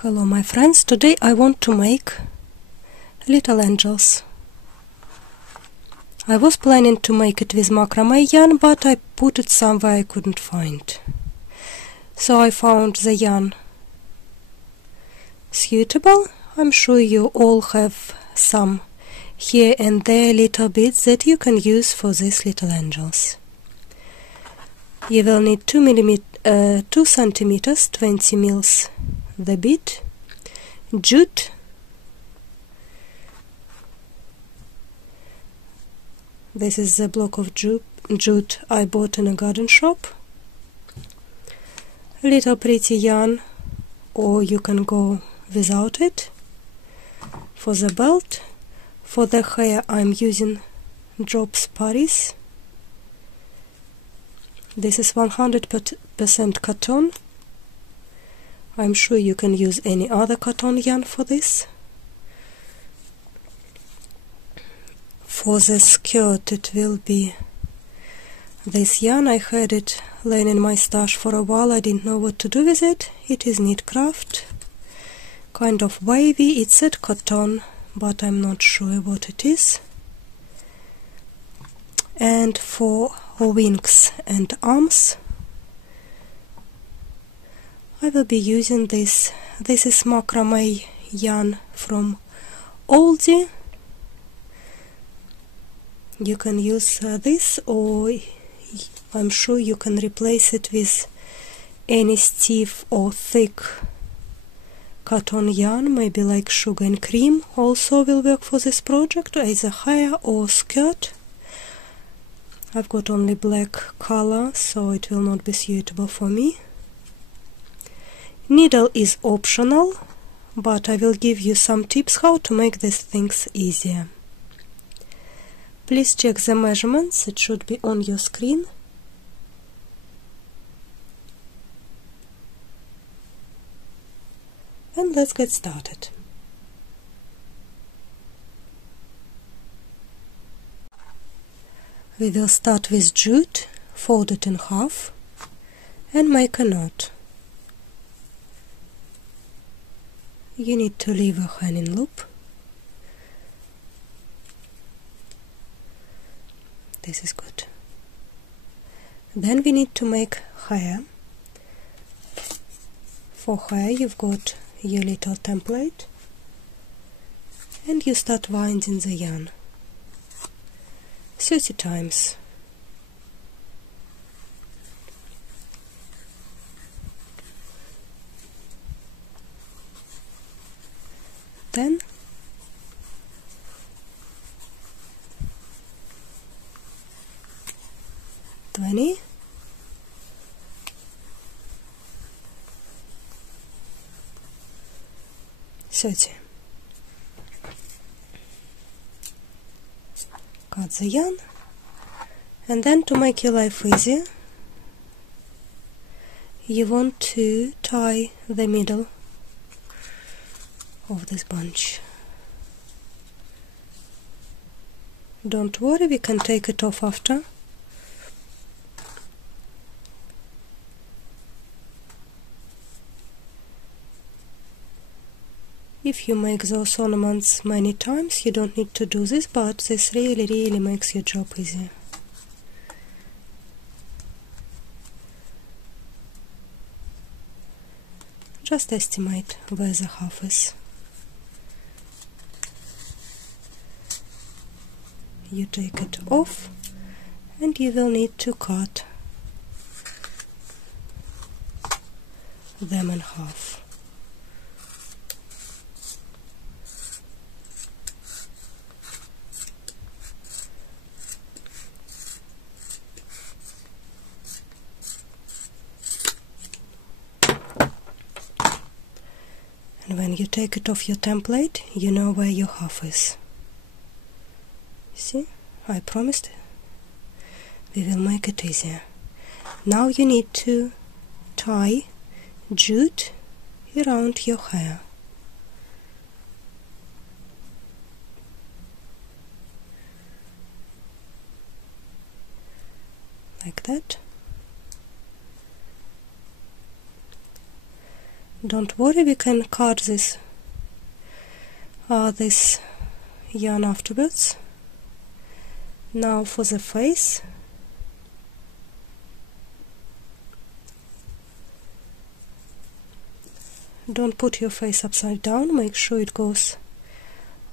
Hello my friends, today I want to make little angels. I was planning to make it with macrame yarn, but I put it somewhere I couldn't find. So I found the yarn suitable. I'm sure you all have some here and there little bits that you can use for these little angels. You will need 2 centimeters, 20 mils the bead, jute, this is the block of jute I bought in a garden shop, little pretty yarn, or you can go without it. For the belt, for the hair I'm using drops Paris. This is 100% cotton. I'm sure you can use any other cotton yarn for this. For the skirt it will be this yarn. I had it laying in my stash for a while. I didn't know what to do with it. It is knit craft, kind of wavy. It said cotton, but I'm not sure what it is. And for wings and arms I will be using this. This is macrame yarn from Aldi. You can use this, or I'm sure you can replace it with any stiff or thick cotton yarn, maybe like sugar and cream also will work for this project, either hair or skirt. I've got only black color, so it will not be suitable for me. Needle is optional, but I will give you some tips how to make these things easier. Please check the measurements, it should be on your screen. And let's get started. We will start with jute, fold it in half and make a knot. You need to leave a hanging loop. This is good. Then we need to make hair. For hair you've got your little template and you start winding the yarn 30 times. Then 20, 30. Cut the yarn, and then to make your life easier you want to tie the middle of this bunch. Don't worry, we can take it off after. If you make those ornaments many times, you don't need to do this, but this really makes your job easier. Just estimate where the half is. You take it off and you will need to cut them in half. And when you take it off your template, you know where your half is. See, I promised we will make it easier. Now you need to tie jute around your hair. Like that. Don't worry, we can cut this yarn afterwards. Now for the face. Don't put your face upside down, make sure it goes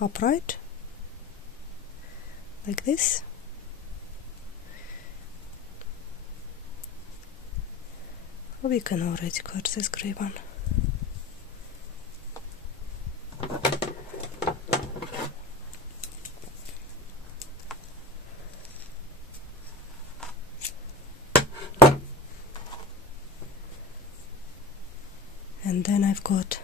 upright, like this. We can already cut this grey one. And then I've got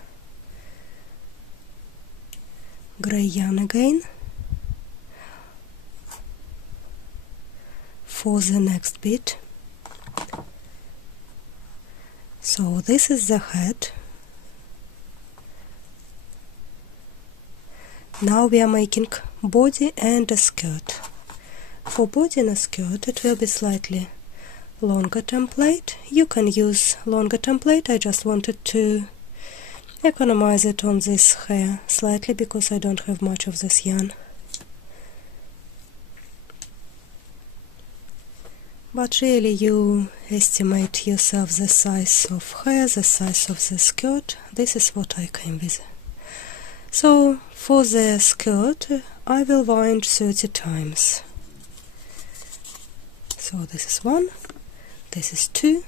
grey yarn again for the next bit. So this is the head. Now we are making body and a skirt. For body and a skirt it will be slightly longer template. You can use longer template. I just wanted to economize it on this hair slightly because I don't have much of this yarn. But really you estimate yourself the size of hair, the size of the skirt. This is what I came with. So for the skirt I will wind 30 times. So this is 1, this is 2,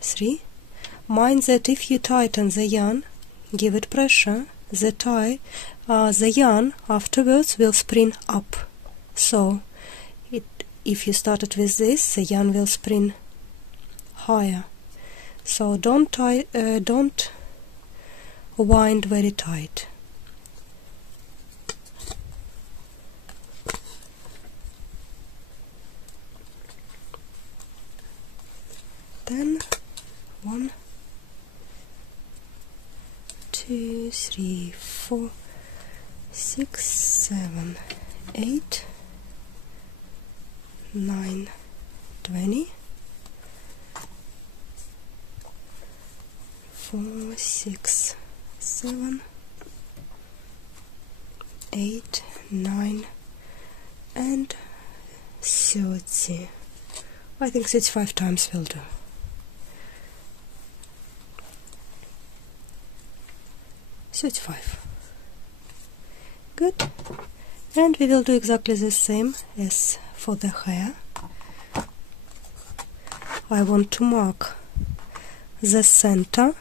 3. Mind that if you tighten the yarn, give it pressure, the yarn afterwards will spring up. So if you started with this, the yarn will spring higher. So don't wind very tight. Then 1, 2, 3, 4, 6, 7, 8, 9, 20, 4, 6, 7, 8, 9, and 30. I think 35 times will do. Good. And we will do exactly the same as for the hair. I want to mark the center .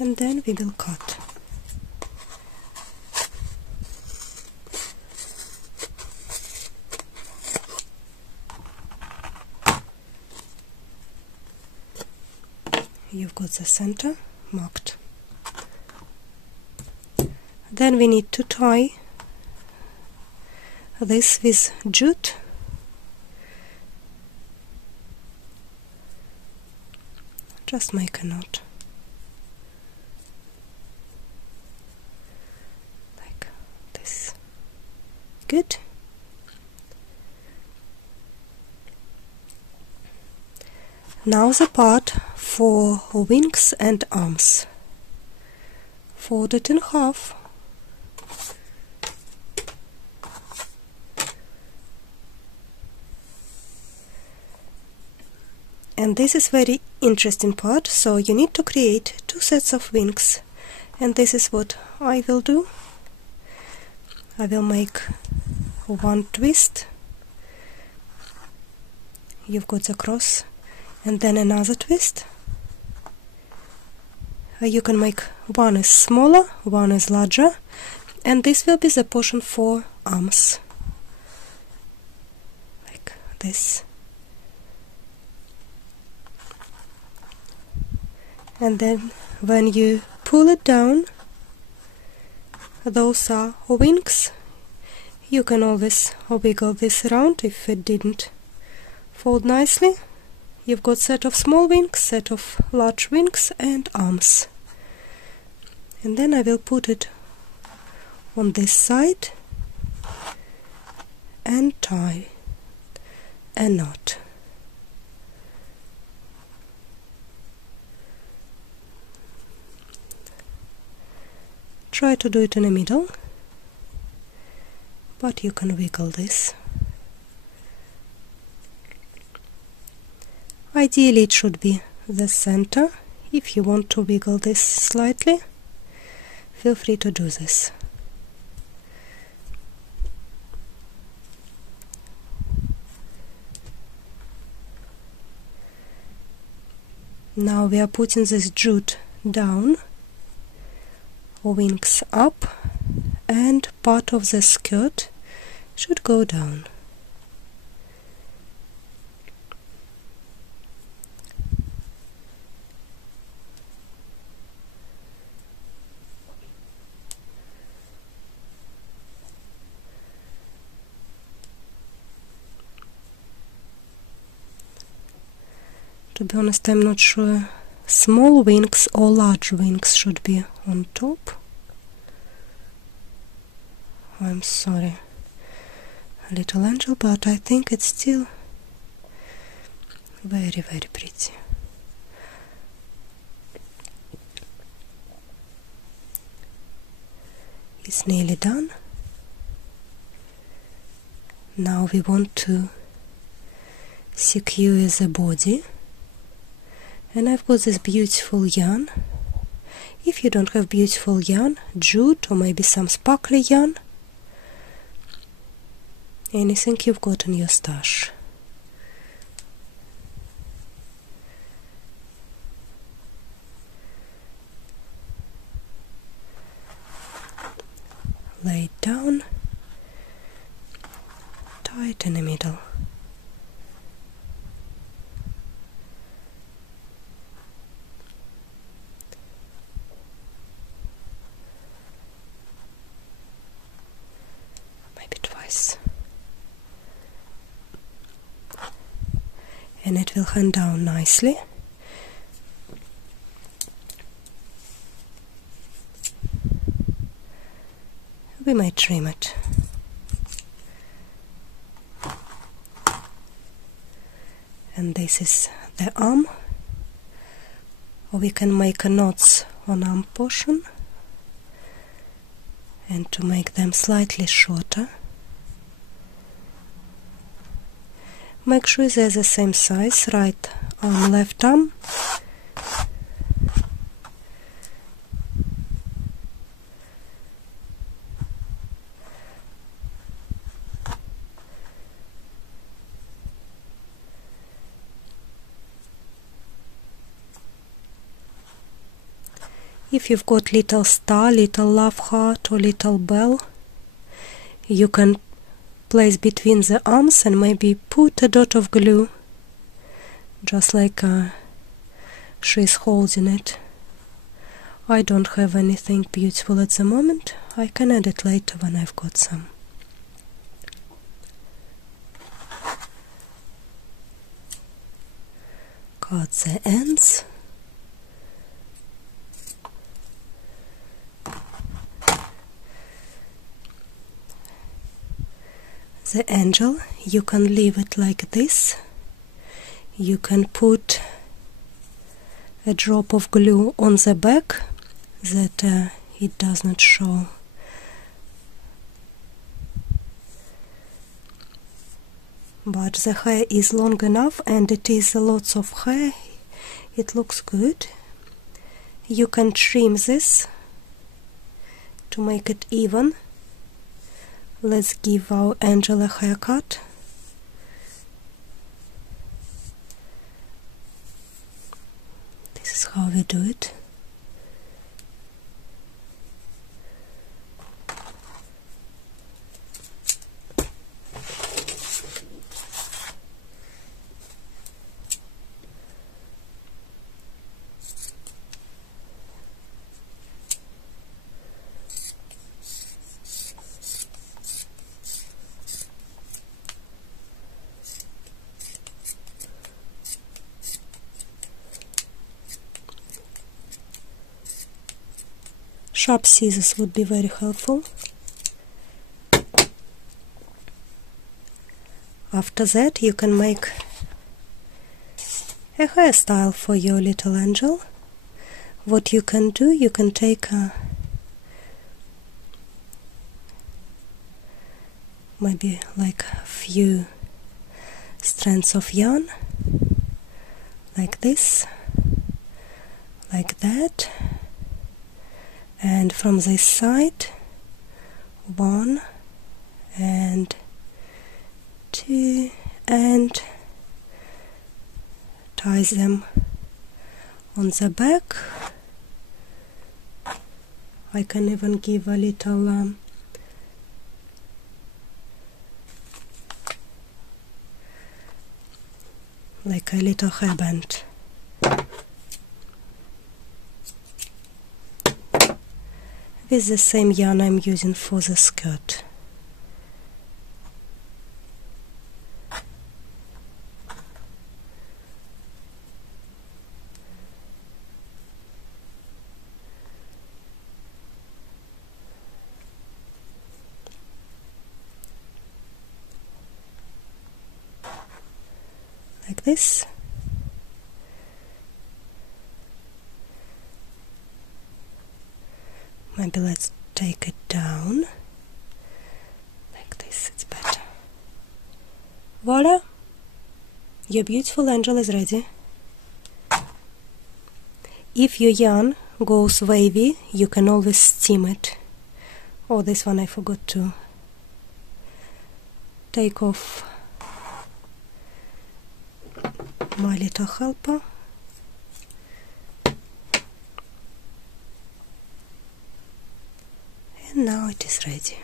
And then we will cut. You've got the center marked. Then we need to tie this with jute. Just make a knot. Good. Now the part for wings and arms. Fold it in half. And this is very interesting part, so you need to create 2 sets of wings. And this is what I will do. I will make 1 twist. You've got the cross, and then another twist. You can make one is smaller, one is larger, and this will be the portion for arms, like this. And then when you pull it down, those are wings. You can always wiggle this around if it didn't fold nicely. You've got set of small wings, set of large wings and arms. And then I will put it on this side and tie a knot. Try to do it in the middle, but you can wiggle this. Ideally it should be the center. If you want to wiggle this slightly, feel free to do this. Now we are putting this jute down, wings up, and part of the skirt should go down. To be honest, I'm not sure small wings or large wings should be on top. I'm sorry, little angel, but I think it's still very, very pretty. It's nearly done. Now we want to secure the body. And I've got this beautiful yarn. If you don't have beautiful yarn, jute or maybe some sparkly yarn, anything you've got in your stash. Lay it down, tie it in the middle. And it will hang down nicely. We might trim it. And this is the arm. Or we can make a knots on arm portion, and to make them slightly shorter, make sure they're the same size, right arm, left arm. If you've got little star, little love heart or little bell, you can place between the arms and maybe put a dot of glue, just like she's holding it. I don't have anything beautiful at the moment. I can add it later when I've got some. Cut the ends. The angel, you can leave it like this. You can put a drop of glue on the back that it does not show. But the hair is long enough and it is lots of hair. It looks good. You can trim this to make it even. Let's give our angel a haircut. This is how we do it. Sharp scissors would be very helpful. After that, you can make a hairstyle for your little angel. What you can do, you can take maybe like a few strands of yarn, like this, like that, and from this side 1 and 2, and tie them on the back. I can even give a little like a little hairband. With the same yarn I'm using for the skirt. Like this. Maybe let's take it down. Like this, it's better. Voila! Your beautiful angel is ready. If your yarn goes wavy, you can always steam it. Oh, this one I forgot to take off my little helper. And now it is ready.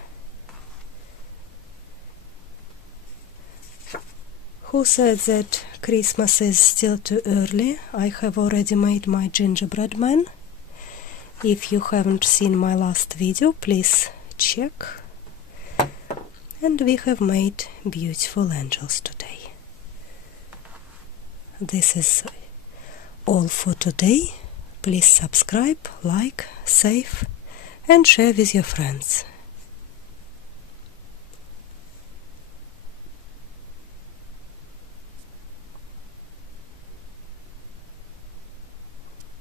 Who said that Christmas is still too early? I have already made my gingerbread man. If you haven't seen my last video, please check. And we have made beautiful angels today. This is all for today. Please subscribe, like, save, and share with your friends.